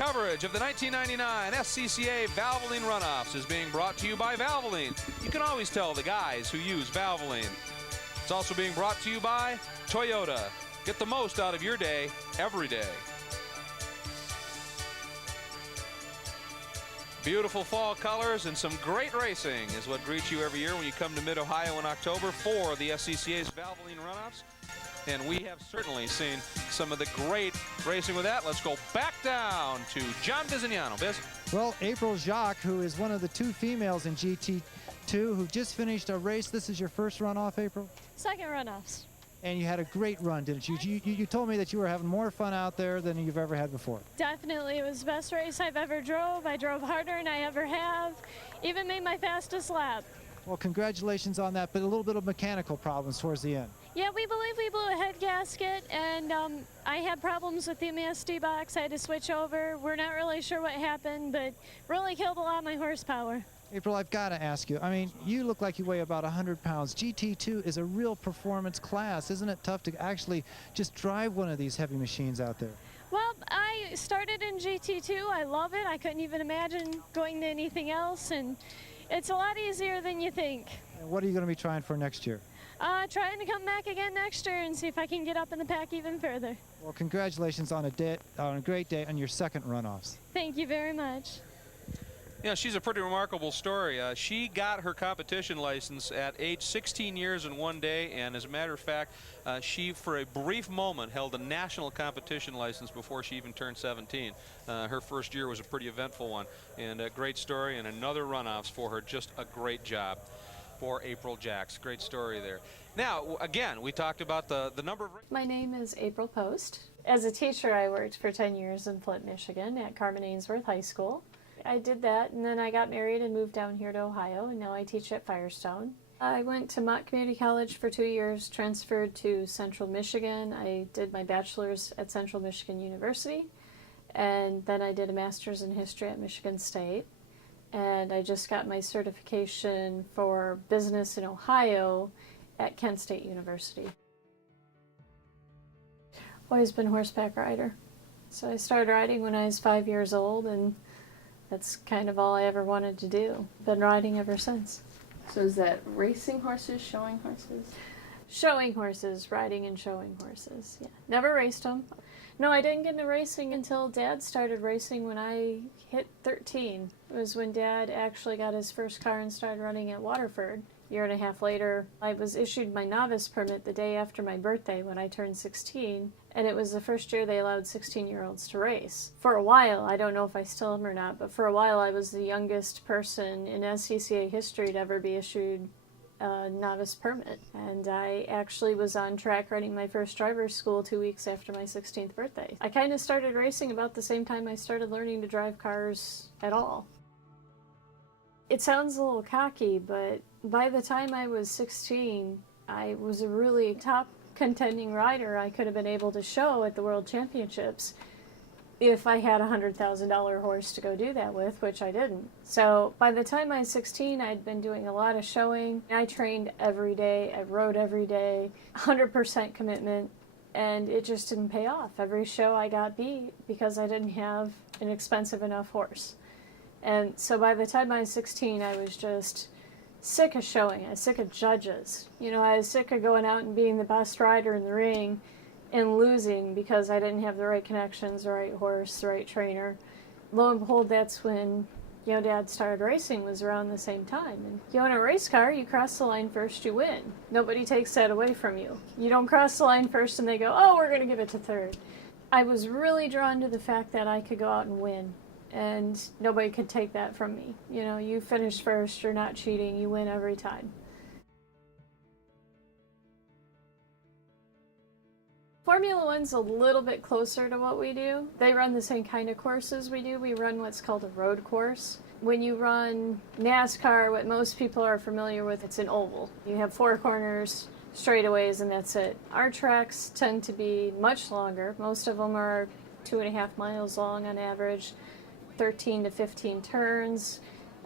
coverage of the 1999 SCCA Valvoline Runoffs is being brought to you by Valvoline. You can always tell the guys who use Valvoline. It's also being brought to you by Toyota. Get the most out of your day, every day. Beautiful fall colors and some great racing is what greets you every year when you come to Mid-Ohio in October for the SCCA's Valvoline Runoffs. And we have certainly seen some of the great racing with that. Let's go back down to John Bizignano. Biz? Well, April Jacques, who is one of the two females in GT2, who just finished a race. This is your first runoff, April? Second runoffs. And you had a great run, didn't you? You told me that you were having more fun out there than you've ever had before. Definitely. It was the best race I've ever drove. I drove harder than I ever have. Even made my fastest lap. Well, congratulations on that, but a little bit of mechanical problems towards the end. Yeah, we believe we blew a head gasket, and I had problems with the MSD box. I had to switch over. We're not really sure what happened, but really killed a lot of my horsepower. April, I've got to ask you, I mean, you look like you weigh about 100 pounds. GT2 is a real performance class. Isn't it tough to actually just drive one of these heavy machines out there? Well, I started in GT2. I love it. I couldn't even imagine going to anything else, and it's a lot easier than you think. And what are you going to be trying for next year? Trying to come back again next year and see if I can get up in the pack even further. Well, congratulations on a great day on your second runoffs. Thank you very much. Yeah, she's a pretty remarkable story. She got her competition license at age 16 years and 1 day, and as a matter of fact, she, for a brief moment, held a national competition license before she even turned 17. Her first year was a pretty eventful one, and a great story, and another runoffs for her. Just a great job for April Jacques. Great story there. Now, again, we talked about the number of... My name is April Post. As a teacher, I worked for 10 years in Flint, Michigan at Carmen Ainsworth High School. I did that, and then I got married and moved down here to Ohio, and now I teach at Firestone. I went to Mott Community College for 2 years, transferred to Central Michigan. I did my bachelor's at Central Michigan University, and then I did a master's in history at Michigan State. And I just got my certification for business in Ohio at Kent State University. Always been a horseback rider. So I started riding when I was 5 years old, and that's kind of all I ever wanted to do. Been riding ever since. So is that racing horses, showing horses? Showing horses, riding and showing horses, yeah. Never raced them. No, I didn't get into racing until Dad started racing when I hit 13. It was when Dad actually got his first car and started running at Waterford. A year and a half later, I was issued my novice permit the day after my birthday when I turned 16, and it was the first year they allowed 16-year-olds to race. For a while, I don't know if I still am or not, but for a while I was the youngest person in SCCA history to ever be issued a novice permit. And I actually was on track running my first driver's school 2 weeks after my 16th birthday. I kind of started racing about the same time I started learning to drive cars at all. It sounds a little cocky, but by the time I was 16, I was a really top contending rider. I could have been able to show at the World Championships if I had a $100,000 horse to go do that with, which I didn't. So by the time I was 16, I'd been doing a lot of showing. I trained every day, I rode every day, 100% commitment, and it just didn't pay off. Every show I got beat because I didn't have an expensive enough horse. And so by the time I was 16, I was just sick of showing. I was sick of judges. You know, I was sick of going out and being the best rider in the ring and losing because I didn't have the right connections, the right horse, the right trainer. Lo and behold, that's when, you know, Dad started racing, was around the same time. And you own a race car, you cross the line first, you win. Nobody takes that away from you. You don't cross the line first and they go, oh, we're going to give it to third. I was really drawn to the fact that I could go out and win, and nobody could take that from me. You know, you finish first, you're not cheating, you win every time. Formula One's a little bit closer to what we do. They run the same kind of courses we do. We run what's called a road course. When you run NASCAR, what most people are familiar with, it's an oval. You have 4 corners, straightaways, and that's it. Our tracks tend to be much longer. Most of them are 2.5 miles long on average, 13 to 15 turns.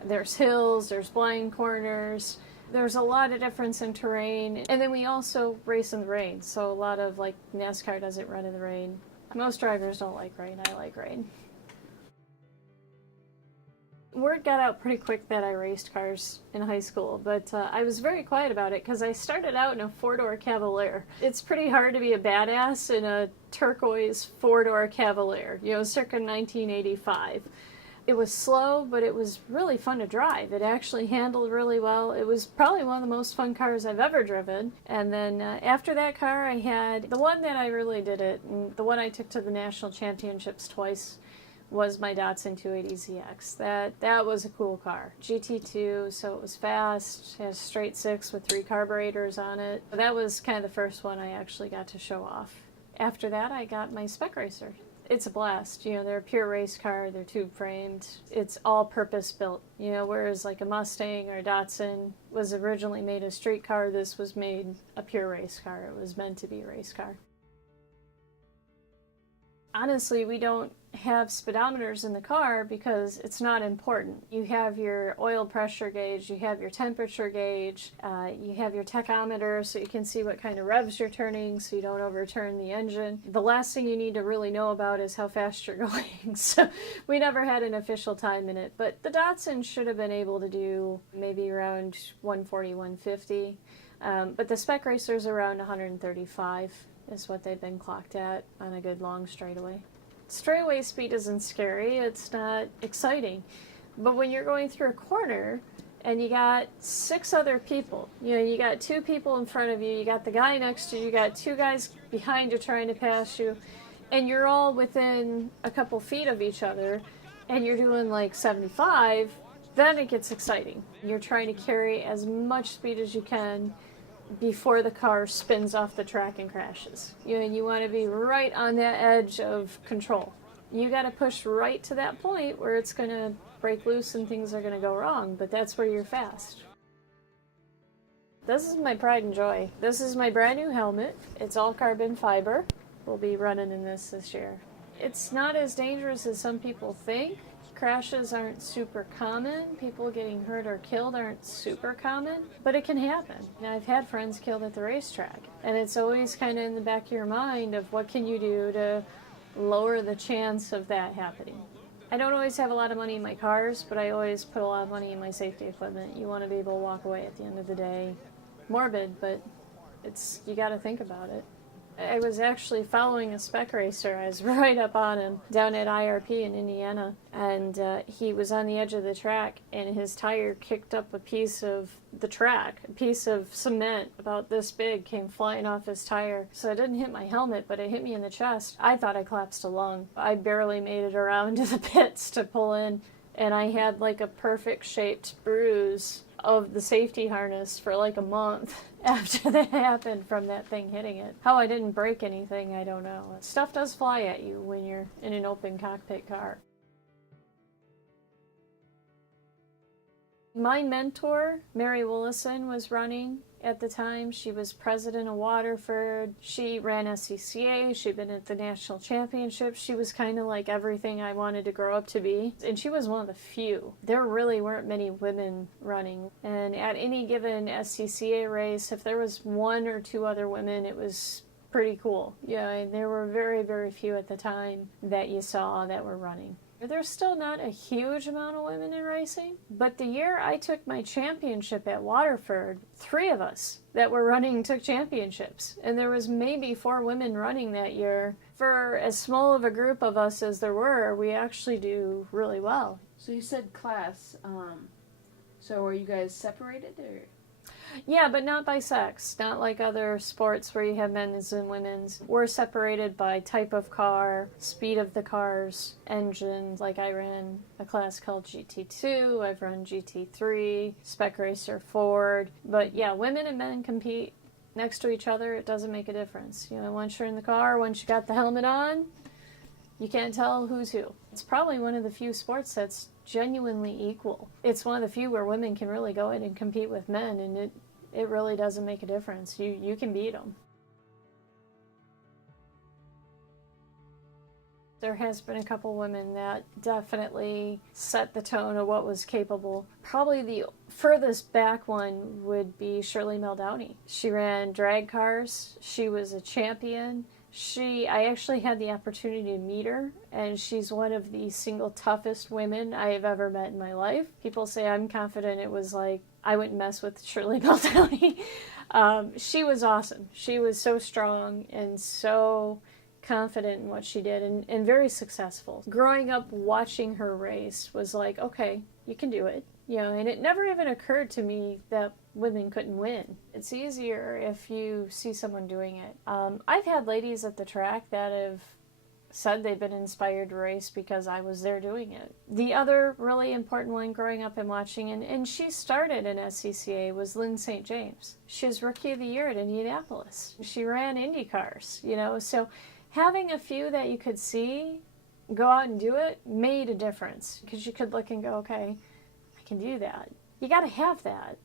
There's hills, there's blind corners. There's a lot of difference in terrain. And then we also race in the rain. So a lot of, like, NASCAR doesn't run in the rain. Most drivers don't like rain. I like rain. Word got out pretty quick that I raced cars in high school, but I was very quiet about it because I started out in a four-door Cavalier. It's pretty hard to be a badass in a turquoise four-door Cavalier, circa 1985. It was slow, but it was really fun to drive. It actually handled really well. It was probably one of the most fun cars I've ever driven. And then after that car, I had the one that I really did it, and the one I took to the national championships twice was my Datsun 280ZX. That was a cool car. GT2, so it was fast, has straight six with 3 carburetors on it. That was kind of the first one I actually got to show off. After that, I got my Spec Racer. It's a blast. They're a pure race car, they're tube framed. It's all purpose built, whereas like a Mustang or a Datsun was originally made a street car, this was made a pure race car. It was meant to be a race car. Honestly, we don't have speedometers in the car because it's not important. You have your oil pressure gauge, you have your temperature gauge, you have your tachometer so you can see what kind of revs you're turning so you don't overturn the engine. The last thing you need to really know about is how fast you're going. So we never had an official time in it, but the Datsun should have been able to do maybe around 140, 150, but the Spec Racer's around 135. Is what they've been clocked at on a good long straightaway. Straightaway speed isn't scary, it's not exciting. But when you're going through a corner and you got 6 other people, you got 2 people in front of you, you got the guy next to you, you got 2 guys behind you trying to pass you, and you're all within a couple feet of each other, and you're doing like 75, then it gets exciting. You're trying to carry as much speed as you can before the car spins off the track and crashes. You want to be right on that edge of control. You got to push right to that point where it's going to break loose and things are going to go wrong, but that's where you're fast. This is my pride and joy. This is my brand new helmet. It's all carbon fiber. We'll be running in this year. It's not as dangerous as some people think. Crashes aren't super common. People getting hurt or killed aren't super common, but it can happen. I've had friends killed at the racetrack, and it's always kind of in the back of your mind of what can you do to lower the chance of that happening. I don't always have a lot of money in my cars, but I always put a lot of money in my safety equipment. You want to be able to walk away at the end of the day. Morbid, but you got to think about it. I was actually following a Spec Racer. I was right up on him down at IRP in Indiana, and he was on the edge of the track, and his tire kicked up a piece of the track. A piece of cement about this big came flying off his tire. So it didn't hit my helmet, but it hit me in the chest. I thought I collapsed a lung. I barely made it around to the pits to pull in, and I had like a perfect shaped bruise of the safety harness for like a month after that happened from that thing hitting it. How I didn't break anything, I don't know. Stuff does fly at you when you're in an open cockpit car. My mentor, Mary Willison, was running at the time. She was president of Waterford. She ran SCCA. She'd been at the national championships. She was kind of like everything I wanted to grow up to be. And she was one of the few. There really weren't many women running. And at any given SCCA race, if there was 1 or 2 other women, it was pretty cool. Yeah, and there were very, very few at the time that you saw that were running. There's still not a huge amount of women in racing, but the year I took my championship at Waterford, 3 of us that were running took championships, and there was maybe 4 women running that year. For as small of a group of us as there were, we actually do really well. So you said class, so are you guys separated, or? Yeah, but not by sex. Not like other sports where you have men's and women's. We're separated by type of car, speed of the cars, engines. Like I ran a class called GT2, I've run GT3, Spec Racer Ford. But yeah, women and men compete next to each other. It doesn't make a difference. Once you're in the car, once you got the helmet on, you can't tell who's who. It's probably one of the few sports that's genuinely equal. It's one of the few where women can really go in and compete with men, and it really doesn't make a difference. You can beat them. There has been a couple women that definitely set the tone of what was capable. Probably the furthest back one would be Shirley Muldowney. She ran drag cars. She was a champion. I actually had the opportunity to meet her, and she's one of the single toughest women I have ever met in my life. People say I'm confident. It was like, I wouldn't mess with Shirley Baldelli. She was awesome. She was so strong and so confident in what she did, and very successful. Growing up watching her race was like, okay, you can do it. You know, and it never even occurred to me that women couldn't win. It's easier if you see someone doing it. I've had ladies at the track that have said they've been inspired to race because I was there doing it. The other really important one growing up and watching, and she started in SCCA, was Lynn St. James. She was Rookie of the Year at Indianapolis. She ran Indy cars, you know, so having a few that you could see go out and do it made a difference, because you could look and go, okay, can do that. You got to have that.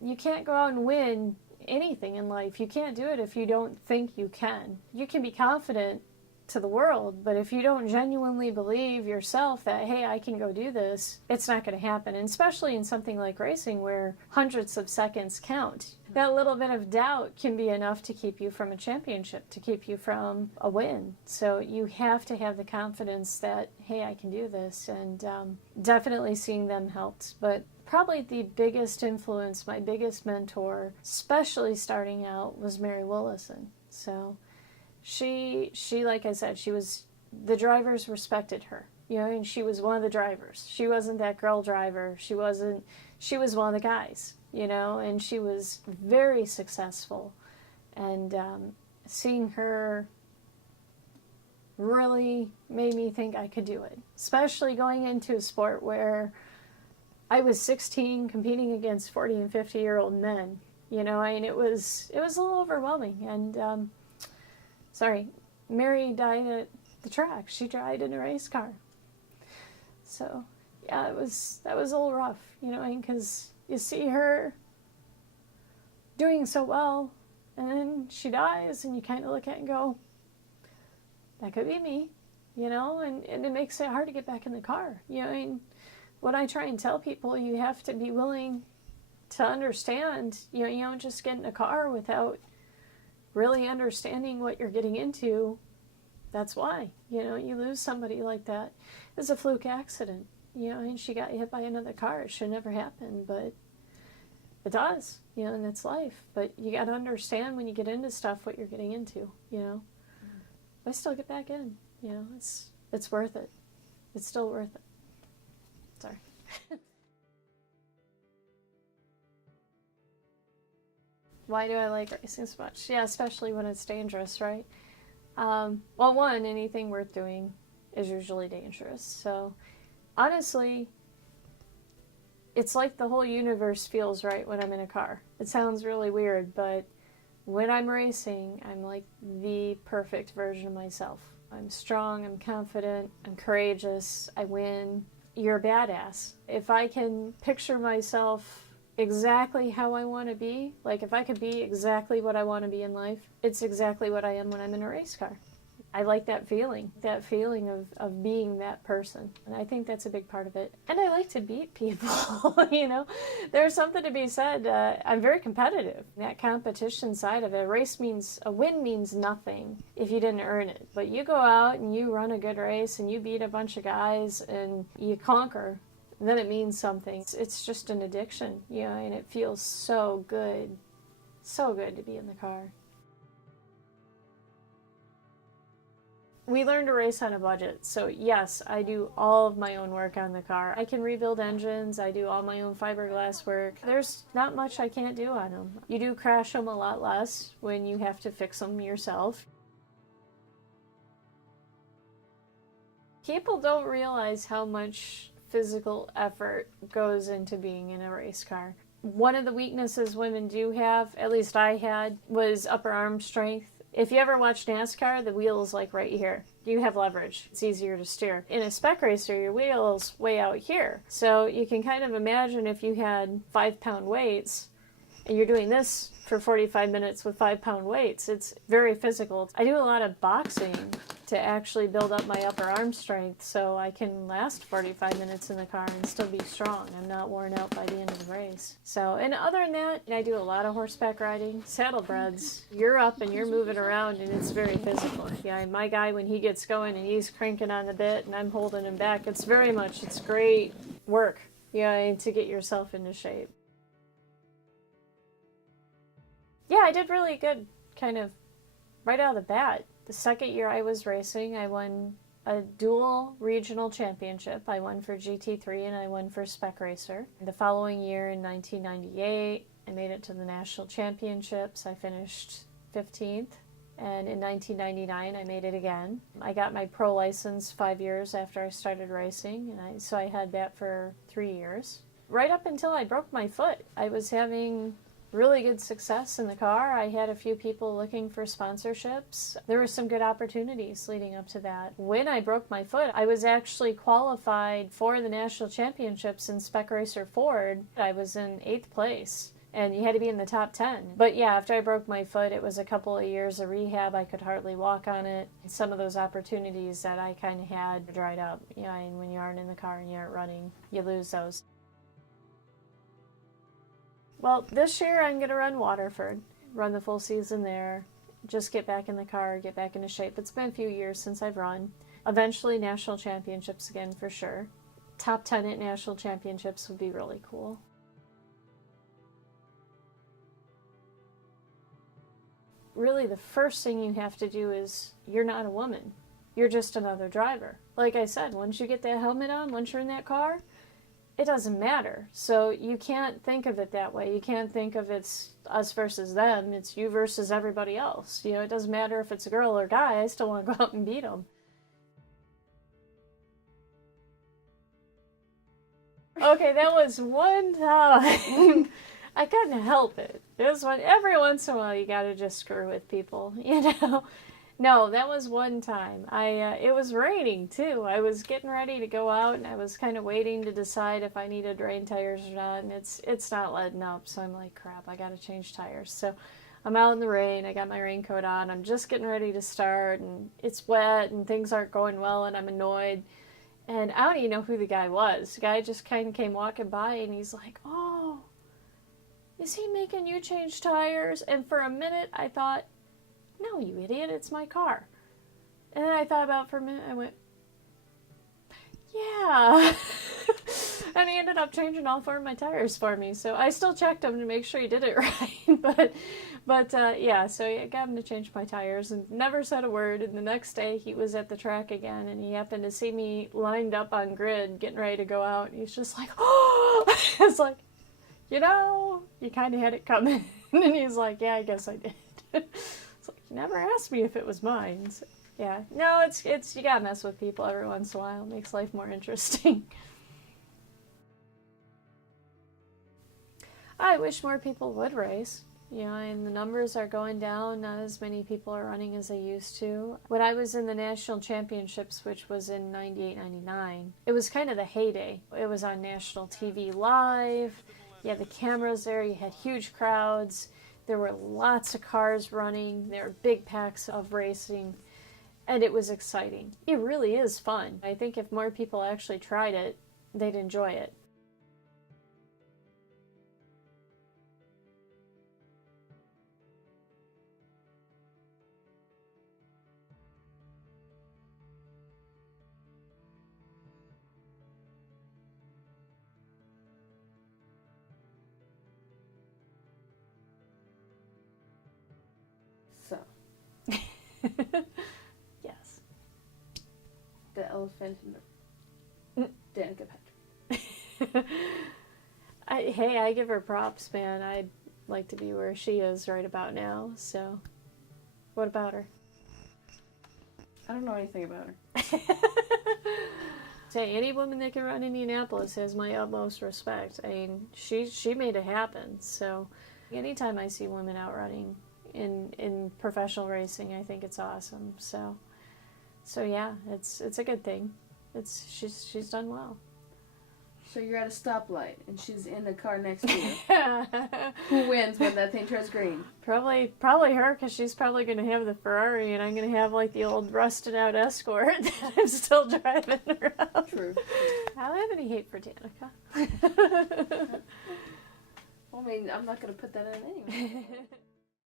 You can't go out and win anything in life. You can't do it if you don't think you can. You can be confident to the world, but if you don't genuinely believe yourself that, hey, I can go do this, it's not going to happen. And especially in something like racing where hundreds of seconds count. That little bit of doubt can be enough to keep you from a championship, to keep you from a win. So you have to have the confidence that, hey, I can do this. And definitely seeing them helped. But probably the biggest influence, my biggest mentor, especially starting out, was Mary Willison. So she, like I said, the drivers respected her, you know, and she was one of the drivers. She wasn't that girl driver. She was one of the guys, you know, and she was very successful. And seeing her really made me think I could do it, especially going into a sport where I was 16 competing against 40 and 50-year-old men, you know, and it was a little overwhelming. And sorry, Mary died at the track. She died in a race car. So, yeah, that was a little rough, you know, because you see her doing so well, and then she dies, and you kind of look at it and go, that could be me, you know, and it makes it hard to get back in the car. You know, I mean, what I try and tell people, you have to be willing to understand, you don't just get in a car without really understanding what you're getting into. That's why, you know, you lose somebody like that. It's a fluke accident, you know, and she got hit by another car. It should never happen, but it does, you know, and it's life. But you got to understand when you get into stuff what you're getting into, you know. I still get back in, you know, it's worth it. It's still worth it. Sorry. Why do I like racing so much? Yeah, especially when it's dangerous, right? Well, one, anything worth doing is usually dangerous. So, honestly, it's like the whole universe feels right when I'm in a car. It sounds really weird, but when I'm racing, I'm like the perfect version of myself. I'm strong, I'm confident, I'm courageous, I win. You're a badass. If I can picture myself exactly how I want to be, like if I could be exactly what I want to be in life, it's exactly what I am when I'm in a race car. I like that feeling of being that person. And I think that's a big part of it. And I like to beat people, you know. There's something to be said. I'm very competitive. That competition side of it, a win means nothing if you didn't earn it. But you go out and you run a good race and you beat a bunch of guys and you conquer, then it means something. It's just an addiction, you know, and it feels so good to be in the car. We learned to race on a budget, so yes, I do all of my own work on the car. I can rebuild engines, I do all my own fiberglass work. There's not much I can't do on them. You do crash them a lot less when you have to fix them yourself. People don't realize how much physical effort goes into being in a race car. One of the weaknesses women do have, at least I had, was upper arm strength. If you ever watch NASCAR, the wheel is like right here. You have leverage. It's easier to steer. In a spec racer, your wheel's way out here. So you can kind of imagine if you had 5-pound weights and you're doing this for 45 minutes with 5-pound weights. It's very physical. I do a lot of boxing to actually build up my upper arm strength so I can last 45 minutes in the car and still be strong. I'm not worn out by the end of the race. So, and other than that, I do a lot of horseback riding. Saddlebreds, you're up and you're moving around and it's very physical. Yeah, my guy, when he gets going and he's cranking on the bit and I'm holding him back, it's great work, yeah, to get yourself into shape. Yeah, I did really good kind of right out of the bat. The second year I was racing, I won a dual regional championship. I won for GT3 and I won for Spec Racer. The following year in 1998, I made it to the national championships. I finished 15th. And in 1999, I made it again. I got my pro license 5 years after I started racing, and so I had that for 3 years. Right up until I broke my foot, I was having really good success in the car. I had a few people looking for sponsorships. There were some good opportunities leading up to that. When I broke my foot, I was actually qualified for the national championships in Spec Racer Ford. I was in 8th place, and you had to be in the top 10. But yeah, after I broke my foot, it was a couple of years of rehab. I could hardly walk on it. Some of those opportunities that I kind of had dried up. Yeah, and when you aren't in the car and you aren't running, you lose those. Well, this year I'm going to run Waterford, run the full season there, just get back in the car, get back into shape. It's been a few years since I've run. Eventually national championships again for sure. Top 10 at national championships would be really cool. Really the first thing you have to do is, you're not a woman. You're just another driver. Like I said, once you get that helmet on, once you're in that car, it doesn't matter. So you can't think of it that way. You can't think of it's us versus them. It's you versus everybody else. You know, it doesn't matter if it's a girl or a guy. I still want to go out and beat them. Okay, that was one time. I couldn't help it. Every once in a while you gotta just screw with people, you know? No, that was one time. It was raining too. I was getting ready to go out and I was kind of waiting to decide if I needed rain tires or not, and it's not letting up, so I'm like, crap, I gotta change tires. So I'm out in the rain, I got my raincoat on, I'm just getting ready to start, and it's wet and things aren't going well and I'm annoyed. And I don't even know who the guy was. The guy just kind of came walking by and he's like, oh, is he making you change tires? And for a minute I thought, no, you idiot, it's my car. And then I thought about it for a minute, I went, yeah. And he ended up changing all 4 of my tires for me. So I still checked him to make sure he did it right. but yeah, so I got him to change my tires and never said a word. And the next day he was at the track again and he happened to see me lined up on grid getting ready to go out. And he's just like, oh, it's like, you know, you kind of had it coming. And he's like, yeah, I guess I did. It's like, you never asked me if it was mine. So, yeah, no, it's you gotta mess with people every once in a while. It makes life more interesting. I wish more people would race. You know, and the numbers are going down. Not as many people are running as they used to. When I was in the national championships, which was in 98, 99, it was kind of the heyday. It was on national TV live. You had the cameras there. You had huge crowds. There were lots of cars running. There were big packs of racing. And it was exciting. It really is fun. I think if more people actually tried it, they'd enjoy it. So, Yes. the elephant in the Danica Patrick. Hey, I give her props, man. I'd like to be where she is right about now, so what about her? I don't know anything about her. Say, any woman that can run Indianapolis has my utmost respect. I mean, she made it happen, so anytime I see women out running in professional racing, I think it's awesome. So yeah, it's a good thing. She's done well. So you're at a stoplight and she's in the car next to you. Who wins when that thing turns green? Probably her, because she's probably going to have the Ferrari, and I'm going to have like the old rusted out Escort that I'm still driving around. True. I don't have any hate for Danica. I mean, I'm not going to put that in anyway.